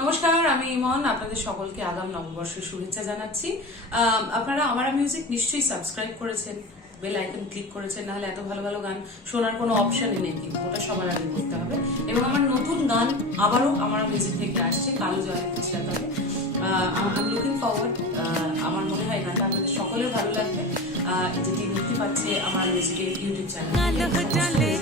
নমস্কার, আমি ইমন। আপনাদের সকলকে আগাম নববর্ষের শুভেচ্ছা জানাচ্ছি। আপনারা আমারা মিউজিক নিশ্চয়ই সাবস্ক্রাইব করেছেন, বেল আইকন ক্লিক করেছেন, নাহলে এত ভালো ভালো গান শোনার কোনো অপশনই নেই, কিন্তু ওটা সবার আগে করতে হবে। এবং আমার নতুন গান আবারও আমারা মিউজিক থেকে আসছে, কালো জলে পিছলাতে হবে। আমি লুকিং ফরওয়ার্ড। আমার মনে হয় গানটা আপনাদের সকলের ভালো লাগবে, যেটি মুক্তি পাচ্ছে আমার মিউজিকের ইউটিউব চ্যানেল।